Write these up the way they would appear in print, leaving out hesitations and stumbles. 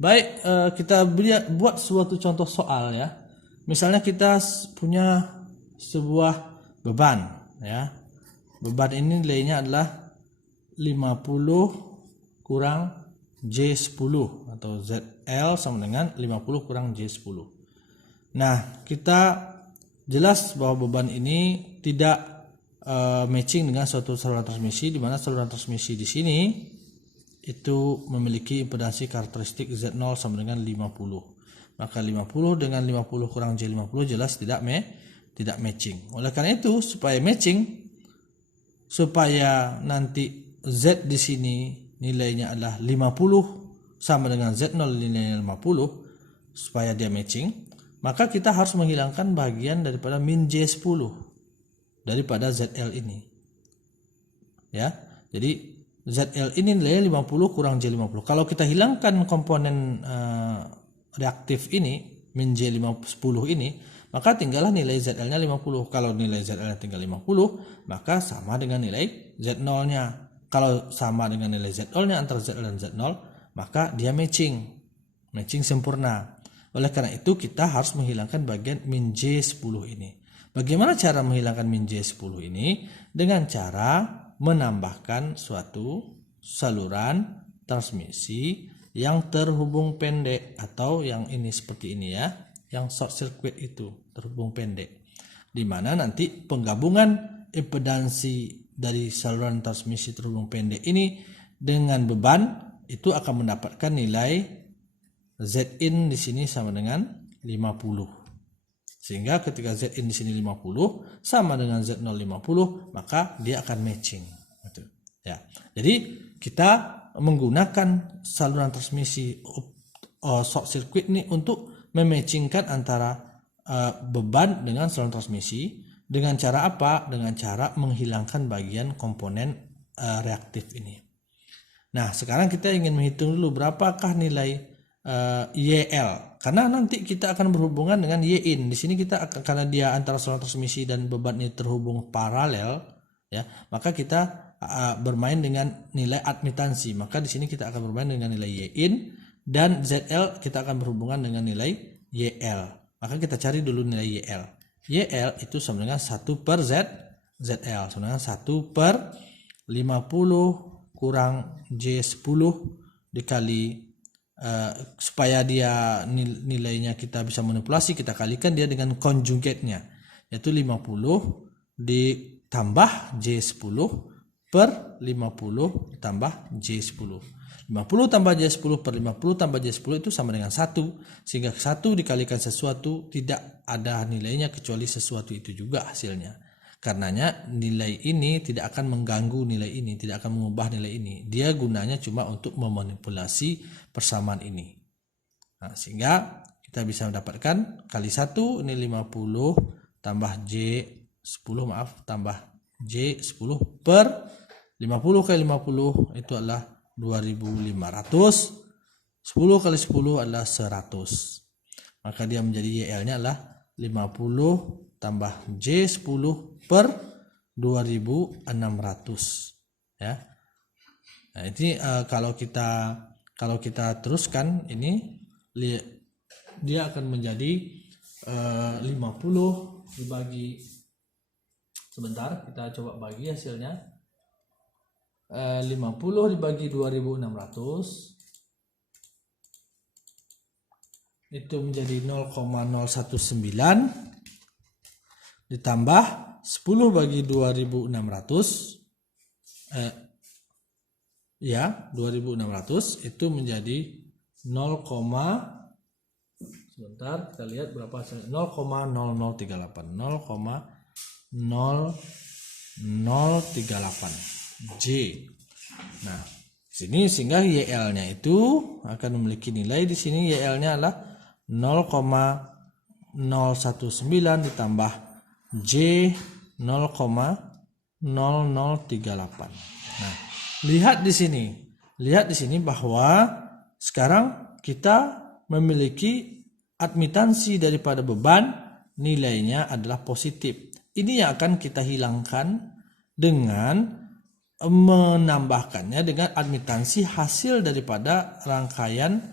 Baik, kita buat suatu contoh soal ya. Misalnya kita punya sebuah beban ya. Beban ini nilainya adalah 50 kurang J10 atau ZL sama dengan 50 kurang J10. Nah, kita jelas bahwa beban ini tidak matching dengan suatu saluran transmisi, di mana saluran transmisi di sini itu memiliki impedansi karakteristik Z0 sama dengan 50. Maka 50 dengan 50 kurang J50 jelas tidak matching. Oleh karena itu, supaya matching, supaya nanti Z di sini nilainya adalah 50 sama dengan Z0 nilainya 50, supaya dia matching, maka kita harus menghilangkan bagian daripada min J10 daripada ZL ini. Ya. Jadi ZL ini nilainya 50 kurang J50. Kalau kita hilangkan komponen reaktif ini, min J10 ini, maka tinggallah nilai ZL-nya 50. Kalau nilai ZL-nya tinggal 50, maka sama dengan nilai Z0-nya. Kalau sama dengan nilai Z0-nya antara ZL dan Z0, maka dia matching sempurna. Oleh karena itu kita harus menghilangkan bagian min J10 ini. Bagaimana cara menghilangkan min J10 ini? Dengan cara menambahkan suatu saluran transmisi yang terhubung pendek, atau yang ini seperti ini ya, yang short circuit itu terhubung pendek, di mana nanti penggabungan impedansi dari saluran transmisi terhubung pendek ini dengan beban itu akan mendapatkan nilai Zin di sini sama dengan 50. Sehingga ketika Zin di sini 50 sama dengan Z0 50, maka dia akan matching. Gitu. Ya. Jadi kita menggunakan saluran transmisi short circuit ini untuk mematchingkan antara beban dengan saluran transmisi. Dengan cara apa? Dengan cara menghilangkan bagian komponen reaktif ini. Nah, sekarang kita ingin menghitung dulu berapakah nilai YL, karena nanti kita akan berhubungan dengan Yin. Di sini kita akan, karena dia antara saluran transmisi dan beban ini terhubung paralel ya, maka kita bermain dengan nilai admitansi. Maka di sini kita akan bermain dengan nilai Yin, dan ZL kita akan berhubungan dengan nilai YL. Maka kita cari dulu nilai YL. YL itu sama dengan 1 per ZL, sama dengan 1 per 50 kurang J10 dikali supaya dia nilainya kita bisa manipulasi, kita kalikan dia dengan konjugatnya, yaitu 50 ditambah J10 per 50 ditambah J10. 50 tambah J10 per 50 tambah J10 itu sama dengan 1, sehingga 1 dikalikan sesuatu tidak ada nilainya kecuali sesuatu itu juga hasilnya. Karenanya nilai ini tidak akan mengganggu nilai ini, tidak akan mengubah nilai ini. Dia gunanya cuma untuk memanipulasi persamaan ini. Nah, sehingga kita bisa mendapatkan kali 1 ini 50 tambah J10 tambah J10 per 50 kali 50 itu adalah 2500. 10 kali 10 adalah 100. Maka dia menjadi YL-nya adalah 50 tambah J10 per 2600 ya. Nah, ini kalau kita teruskan ini dia akan menjadi 50 dibagi, sebentar kita coba bagi hasilnya, 50 dibagi 2600 itu menjadi 0,019 ditambah 10 bagi 2600 ya 2600 itu menjadi 0, sebentar kita lihat berapa hasilnya, 0,0038 0,0038 J. Nah, sini sehingga YL-nya itu akan memiliki nilai di sini, YL-nya adalah 0,019 ditambah J 0,0038. Nah, lihat di sini bahwa sekarang kita memiliki admitansi daripada beban nilainya adalah positif. Ini yang akan kita hilangkan dengan menambahkannya dengan admitansi hasil daripada rangkaian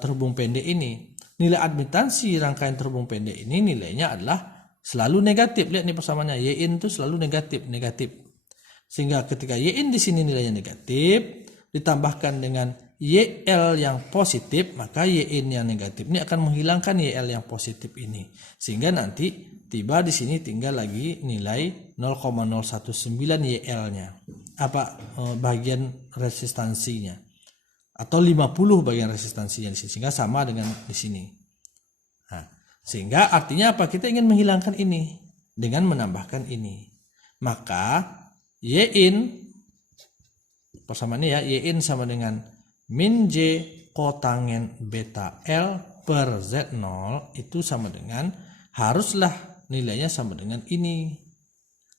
terhubung pendek ini. Nilai admitansi rangkaian terhubung pendek ini nilainya adalah selalu negatif. Lihat nih persamaannya, Y-in itu selalu negatif. Sehingga ketika Y-in di sini nilainya negatif, ditambahkan dengan YL yang positif, maka Y-in yang negatif ini akan menghilangkan YL yang positif ini. Sehingga nanti tiba di sini tinggal lagi nilai 0,019 YL-nya. Bagian resistansinya. Atau 50 bagian resistansinya di sini, sehingga sama dengan di sini. Nah, sehingga artinya apa? Kita ingin menghilangkan ini dengan menambahkan ini. Maka Y-in persamaannya ya, Y-in sama dengan min J kotangen beta L per Z0 itu sama dengan, haruslah nilainya sama dengan ini.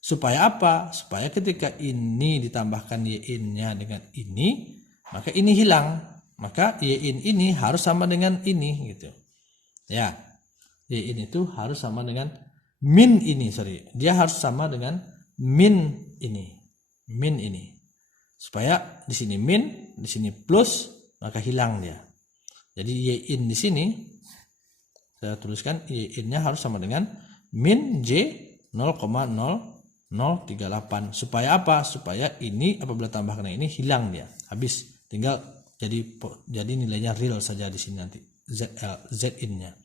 Supaya apa? Supaya ketika ini ditambahkan Y-in-nya dengan ini, maka ini hilang. Maka Y-in ini harus sama dengan ini gitu. Ya. Y-in itu harus sama dengan min ini, Dia harus sama dengan min ini. Min ini. Supaya di sini min, di sini plus, maka hilang dia. Jadi Y-in di sini saya tuliskan Y-in-nya harus sama dengan min J 0,0038. Supaya apa? Supaya ini apabila tambahkan ini hilang dia. Habis. Tinggal jadi nilainya real saja di sini nanti Z-in-nya.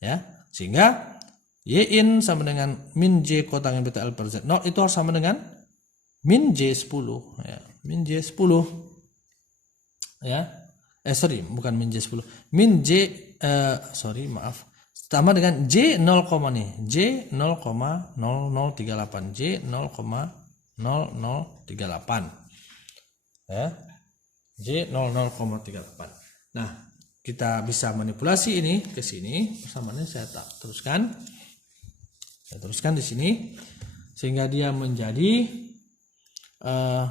Ya, sehingga Y-in sama dengan min J kotangen beta L per Z0 itu harus sama dengan min J10 ya, min J10 ya. Bukan min J10. Min J sama dengan J 0, nih. J 0,0038. J 0,0038. Ya. J 00,38. Nah, kita bisa manipulasi ini ke sini. Persamaannya saya teruskan. Saya teruskan di sini sehingga dia menjadi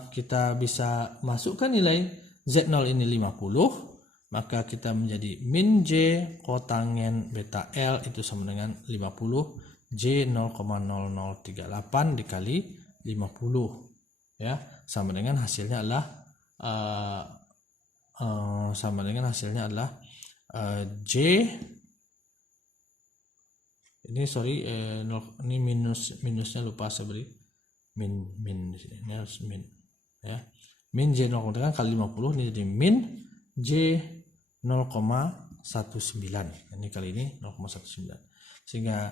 kita bisa masukkan nilai Z0 ini 50, maka kita menjadi min J kotangen beta L itu sama dengan 50 J 0,0038 dikali 50 ya, sama dengan hasilnya adalah J ini ini minusnya lupa saya beri min di sini, ini harus min ya, min J 0,1 kali 50 ini jadi min J 0,19 ini kali ini 0,19 sehingga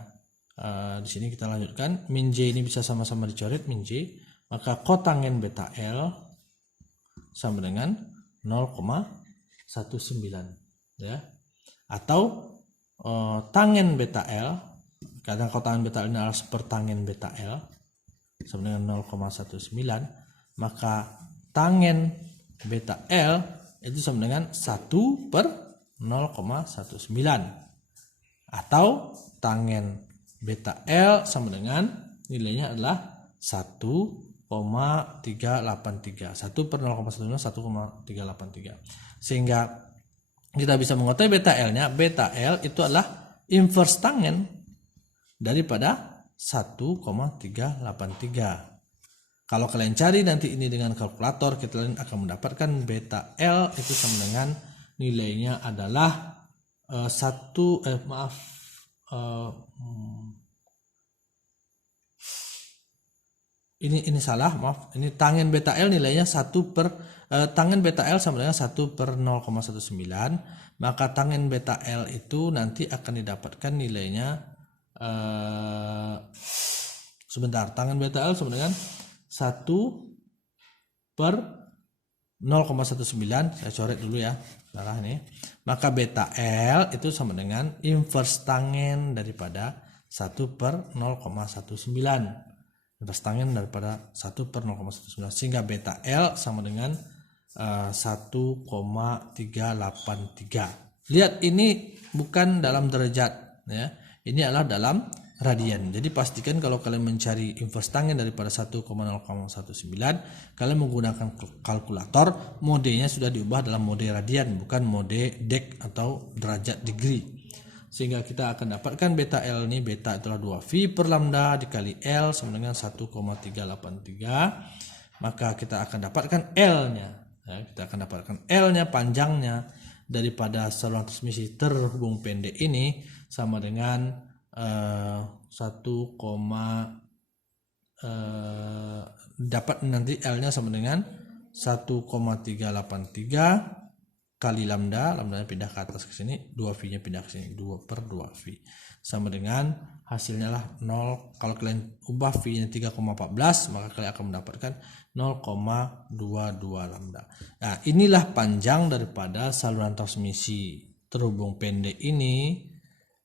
di sini kita lanjutkan min J ini bisa sama-sama dicoret min J, maka kotangen beta L sama dengan 0,19 ya, atau tangen beta L, kadang kotangen beta L ini adalah sepertangen beta L sama dengan 0,19, maka tangen beta L itu sama dengan 1 per 0,19, atau tangen beta L sama dengan nilainya adalah 1,383. 1 per 0,19 1,383. Sehingga kita bisa mengetahui beta L-nya. Beta L itu adalah inverse tangen daripada 1,383. Kalau kalian cari nanti ini dengan kalkulator, kalian akan mendapatkan beta L itu sama dengan nilainya adalah ini salah, maaf. Ini tangen beta L nilainya 1 per tangen beta L sama dengan 1 per 0,19, maka tangen beta L itu nanti akan didapatkan nilainya sebentar, tangen beta L sama dengan 1 per 0,19, saya coret dulu ya, salah nih. Maka beta L itu sama dengan inverse tangen daripada 1 per 0,19. Tangen daripada 1 per 0,19, sehingga beta L sama dengan 1,383. Lihat, ini bukan dalam derajat ya, ini adalah dalam radian. Jadi pastikan kalau kalian mencari inverse tangen daripada 1,019, kalian menggunakan kalkulator, modenya sudah diubah dalam mode radian, bukan mode dek atau derajat degree. Sehingga kita akan dapatkan beta L ini, beta itulah 2V per lambda dikali L sama dengan 1,383. Maka kita akan dapatkan L-nya. Ya, kita akan dapatkan L-nya, panjangnya daripada saluran transmisi terhubung pendek ini sama dengan 1, dapat nanti L-nya sama dengan 1,383 kali lambda pindah ke atas ke sini, 2V-nya pindah ke sini, 2/2V sama dengan hasilnya lah 0. Kalau kalian ubah V-nya 3,14 maka kalian akan mendapatkan 0,22 lambda. Nah, inilah panjang daripada saluran transmisi terhubung pendek ini,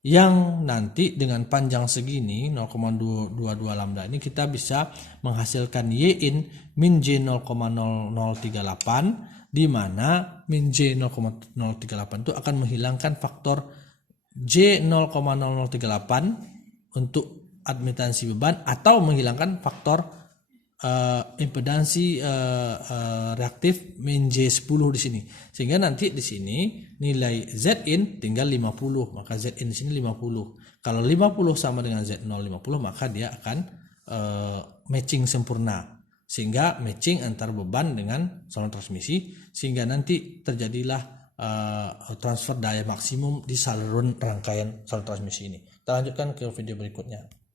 yang nanti dengan panjang segini 0,22 lambda ini kita bisa menghasilkan Y-in min J 0,0038, di mana min J 0,038 itu akan menghilangkan faktor J 0,0038 untuk admitansi beban atau menghilangkan faktor impedansi reaktif min J10 di sini, sehingga nanti di sini nilai Z-in tinggal 50, maka Z-in di sini 50. Kalau 50 sama dengan Z0 50 maka dia akan matching sempurna, sehingga matching antar beban dengan saluran transmisi, sehingga nanti terjadilah transfer daya maksimum di saluran rangkaian saluran transmisi ini. Kita lanjutkan ke video berikutnya.